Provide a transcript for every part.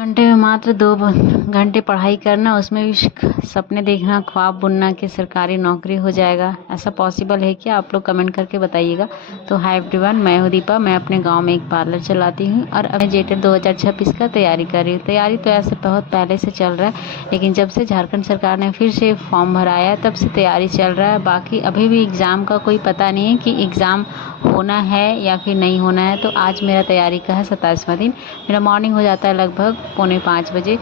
घंटे में मात्र 2 घंटे पढ़ाई करना, उसमें भी सपने देखना, ख्वाब बुनना कि सरकारी नौकरी हो जाएगा, ऐसा पॉसिबल है क्या? आप लोग कमेंट करके बताइएगा। तो हाय एवरीवन, मैं हूँ दीपा। मैं अपने गांव में एक पार्लर चलाती हूँ और अब मैं जेटेट 2026 का तैयारी कर रही हूँ। तैयारी तो ऐसे बहुत पहले से चल रहा है, लेकिन जब से झारखंड सरकार ने फिर से फॉर्म भराया है तब से तैयारी चल रहा है। बाकी अभी भी एग्ज़ाम का कोई पता नहीं है कि एग्ज़ाम होना है या फिर नहीं होना है। तो आज मेरा तैयारी का है 27वां दिन। मेरा मॉर्निंग हो जाता है लगभग 4:45 बजे।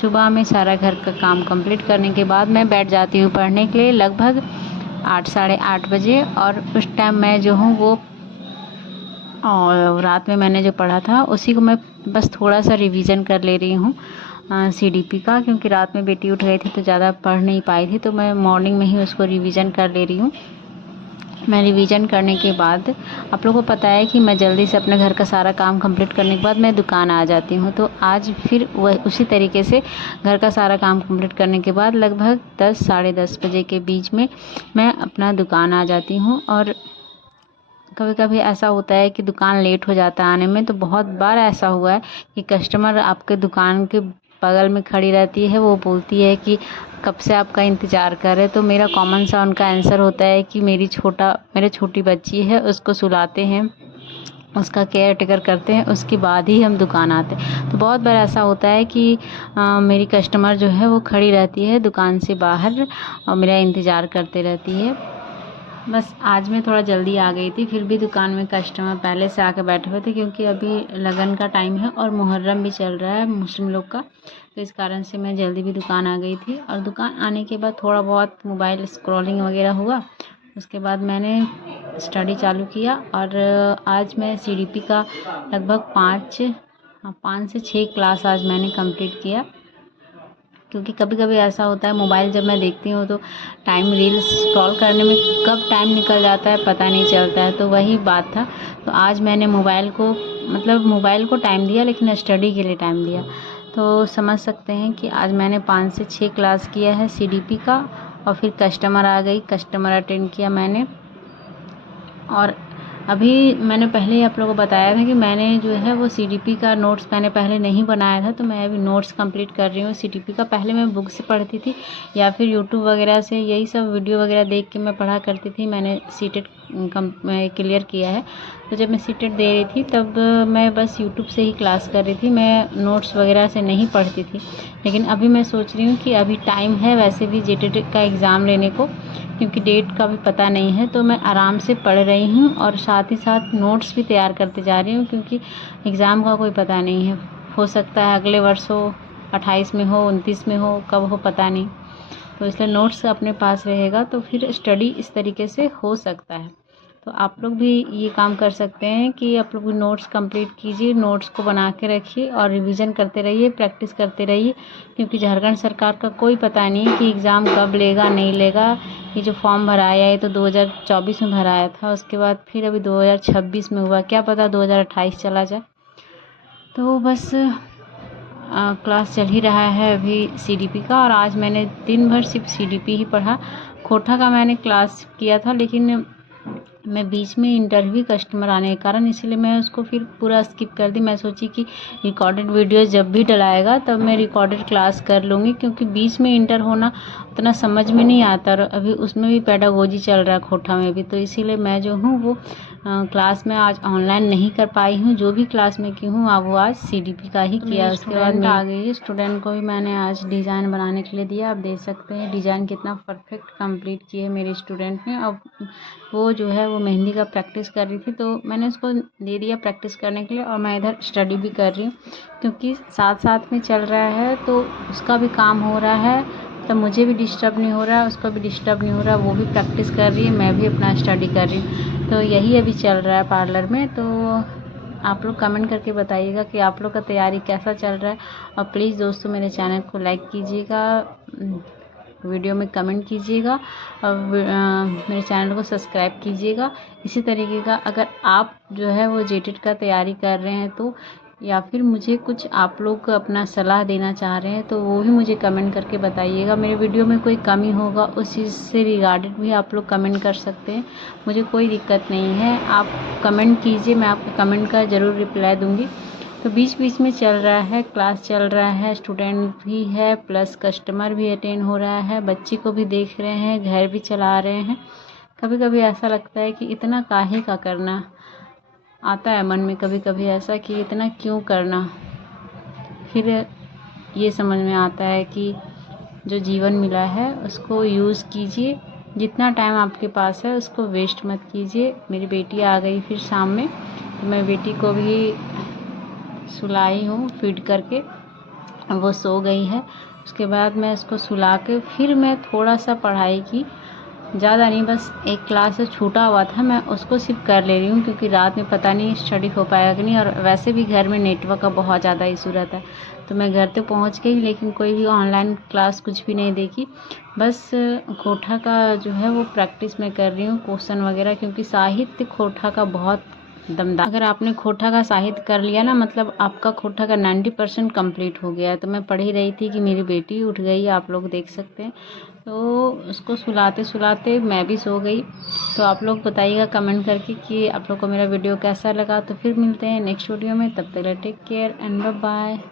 सुबह में सारा घर का काम कंप्लीट करने के बाद मैं बैठ जाती हूँ पढ़ने के लिए लगभग 8 साढ़े 8 बजे। और उस टाइम मैं जो हूँ वो और रात में मैंने जो पढ़ा था उसी को मैं बस थोड़ा सा रिवीजन कर ले रही हूँ CDP का, क्योंकि रात में बेटी उठ गई थी तो ज़्यादा पढ़ नहीं पाई थी, तो मैं मॉर्निंग में ही उसको रिवीजन कर ले रही हूँ। मैं रिवीजन करने के बाद आप लोगों को पता है कि मैं जल्दी से अपने घर का सारा काम कंप्लीट करने के बाद मैं दुकान आ जाती हूँ। तो आज फिर वह उसी तरीके से घर का सारा काम कंप्लीट करने के बाद लगभग 10 साढ़े 10 बजे के बीच में मैं अपना दुकान आ जाती हूँ। और कभी कभी ऐसा होता है कि दुकान लेट हो जाता है आने में। तो बहुत बार ऐसा हुआ है कि कस्टमर आपके दुकान के बगल में खड़ी रहती है, वो बोलती है कि कब से आपका इंतज़ार कर रहे। तो मेरा कॉमन सा उनका आंसर होता है कि मेरे छोटी बच्ची है, उसको सुलाते हैं, उसका केयर टेकर करते हैं, उसके बाद ही हम दुकान आते हैं। तो बहुत बार ऐसा होता है कि मेरी कस्टमर जो है वो खड़ी रहती है दुकान से बाहर और मेरा इंतज़ार करते रहती है। बस आज मैं थोड़ा जल्दी आ गई थी, फिर भी दुकान में कस्टमर पहले से आके बैठे हुए थे, क्योंकि अभी लगन का टाइम है और मुहर्रम भी चल रहा है मुस्लिम लोग का। तो इस कारण से मैं जल्दी भी दुकान आ गई थी। और दुकान आने के बाद थोड़ा बहुत मोबाइल स्क्रॉलिंग वगैरह हुआ। उसके बाद मैंने स्टडी चालू किया और आज मैं CDP का लगभग 5 से 6 क्लास आज मैंने कंप्लीट किया। क्योंकि कभी कभी ऐसा होता है मोबाइल जब मैं देखती हूँ तो टाइम रील्स स्क्रॉल करने में कब टाइम निकल जाता है पता नहीं चलता है। तो वही बात था। तो आज मैंने मोबाइल को टाइम दिया, लेकिन स्टडी के लिए टाइम दिया। तो समझ सकते हैं कि आज मैंने 5 से 6 क्लास किया है CDP का। और फिर कस्टमर आ गई, कस्टमर अटेंड किया मैंने। और अभी मैंने पहले ही आप लोगों को बताया था कि मैंने जो है वो CDP का नोट्स मैंने पहले नहीं बनाया था, तो मैं अभी नोट्स कंप्लीट कर रही हूँ CDP का। पहले मैं बुक से पढ़ती थी या फिर यूट्यूब वगैरह से, यही सब वीडियो वगैरह देख के मैं पढ़ा करती थी। मैंने सीटेट क्लियर किया है। तो जब मैं सीटेट दे रही थी तब मैं बस यूट्यूब से ही क्लास कर रही थी, मैं नोट्स वगैरह से नहीं पढ़ती थी। लेकिन अभी मैं सोच रही हूँ कि अभी टाइम है वैसे भी जेटेट का एग्ज़ाम लेने को, क्योंकि डेट का भी पता नहीं है। तो मैं आराम से पढ़ रही हूँ और साथ ही साथ नोट्स भी तैयार करते जा रही हूँ, क्योंकि एग्ज़ाम का कोई पता नहीं है। हो सकता है अगले वर्ष हो, 28 में हो, 29 में हो, कब हो पता नहीं। तो इसलिए नोट्स अपने पास रहेगा तो फिर स्टडी इस तरीके से हो सकता है। तो आप लोग भी ये काम कर सकते हैं कि आप लोग भी नोट्स कंप्लीट कीजिए, नोट्स को बना के रखिए और रिवीजन करते रहिए, प्रैक्टिस करते रहिए। क्योंकि झारखंड सरकार का कोई पता नहीं कि एग्ज़ाम कब लेगा नहीं लेगा। ये जो फॉर्म भराया है तो 2024 में भराया था, उसके बाद फिर अभी 2026 में हुआ, क्या पता 2028 चला जाए। तो बस क्लास चल ही रहा है अभी CDP का। और आज मैंने दिन भर सिर्फ CDP ही पढ़ा। खोटा का मैंने क्लास किया था, लेकिन मैं बीच में इंटरव्यू कस्टमर आने के कारण इसीलिए मैं उसको फिर पूरा स्किप कर दी। मैं सोची कि रिकॉर्डेड वीडियो जब भी डलाएगा तब मैं रिकॉर्डेड क्लास कर लूँगी, क्योंकि बीच में इंटर होना उतना समझ में नहीं आता। और अभी उसमें भी पेडागोजी चल रहा है खोटा में भी, तो इसीलिए मैं जो हूँ वो क्लास में आज ऑनलाइन नहीं कर पाई हूँ। जो भी क्लास में की हूँ वो आज CDP का ही किया। उसके बाद आ गई, स्टूडेंट को भी मैंने आज डिज़ाइन बनाने के लिए दिया। आप देख सकते हैं डिज़ाइन कितना परफेक्ट कंप्लीट किए मेरे स्टूडेंट ने। अब वो जो है वो मेहंदी का प्रैक्टिस कर रही थी, तो मैंने उसको दे दिया प्रैक्टिस करने के लिए। और मैं इधर स्टडी भी कर रही हूँ, क्योंकि साथ साथ में चल रहा है तो उसका भी काम हो रहा है, तो मुझे भी डिस्टर्ब नहीं हो रहा, उसको भी डिस्टर्ब नहीं हो रहा। वो भी प्रैक्टिस कर रही है, मैं भी अपना स्टडी कर रही हूँ। तो यही अभी चल रहा है पार्लर में। तो आप लोग कमेंट करके बताइएगा कि आप लोग का तैयारी कैसा चल रहा है। और प्लीज़ दोस्तों मेरे चैनल को लाइक कीजिएगा, वीडियो में कमेंट कीजिएगा और मेरे चैनल को सब्सक्राइब कीजिएगा। इसी तरीके का अगर आप जो है वो जेटेट का तैयारी कर रहे हैं तो, या फिर मुझे कुछ आप लोग अपना सलाह देना चाह रहे हैं तो वो भी मुझे कमेंट करके बताइएगा। मेरे वीडियो में कोई कमी होगा उस चीज़ से रिगार्डेड भी आप लोग कमेंट कर सकते हैं, मुझे कोई दिक्कत नहीं है। आप कमेंट कीजिए, मैं आपके कमेंट का ज़रूर रिप्लाई दूँगी। तो बीच बीच में चल रहा है, क्लास चल रहा है, स्टूडेंट भी है प्लस कस्टमर भी अटेंड हो रहा है, बच्चे को भी देख रहे हैं, घर भी चला रहे हैं। कभी कभी ऐसा लगता है कि इतना काहे का करना, आता है मन में कभी कभी ऐसा कि इतना क्यों करना। फिर ये समझ में आता है कि जो जीवन मिला है उसको यूज़ कीजिए, जितना टाइम आपके पास है उसको वेस्ट मत कीजिए। मेरी बेटी आ गई फिर शाम में, तो मैं बेटी को भी सुलाई हूँ फीड करके, वो सो गई है। उसके बाद मैं उसको सुला के फिर मैं थोड़ा सा पढ़ाई की, ज़्यादा नहीं, बस एक क्लास से छूटा हुआ था, मैं उसको सिर्फ कर ले रही हूँ क्योंकि रात में पता नहीं स्टडी हो पाएगा कि नहीं, और वैसे भी घर में नेटवर्क का बहुत ज़्यादा इशू रहता है। तो मैं घर तो पहुँच गई लेकिन कोई भी ऑनलाइन क्लास कुछ भी नहीं देखी, बस खोटा का जो है वो प्रैक्टिस मैं कर रही हूँ, क्वेश्चन वगैरह, क्योंकि साहित्य खोटा का बहुत दमदार। अगर आपने खोटा का साहित्य कर लिया ना, मतलब आपका खोटा का 90% कंप्लीट हो गया है। तो मैं पढ़ ही रही थी कि मेरी बेटी उठ गई, आप लोग देख सकते हैं। तो उसको सुलाते सुलाते मैं भी सो गई। तो आप लोग बताइएगा कमेंट करके कि आप लोग को मेरा वीडियो कैसा लगा। तो फिर मिलते हैं नेक्स्ट वीडियो में, तब तक take care and bye bye.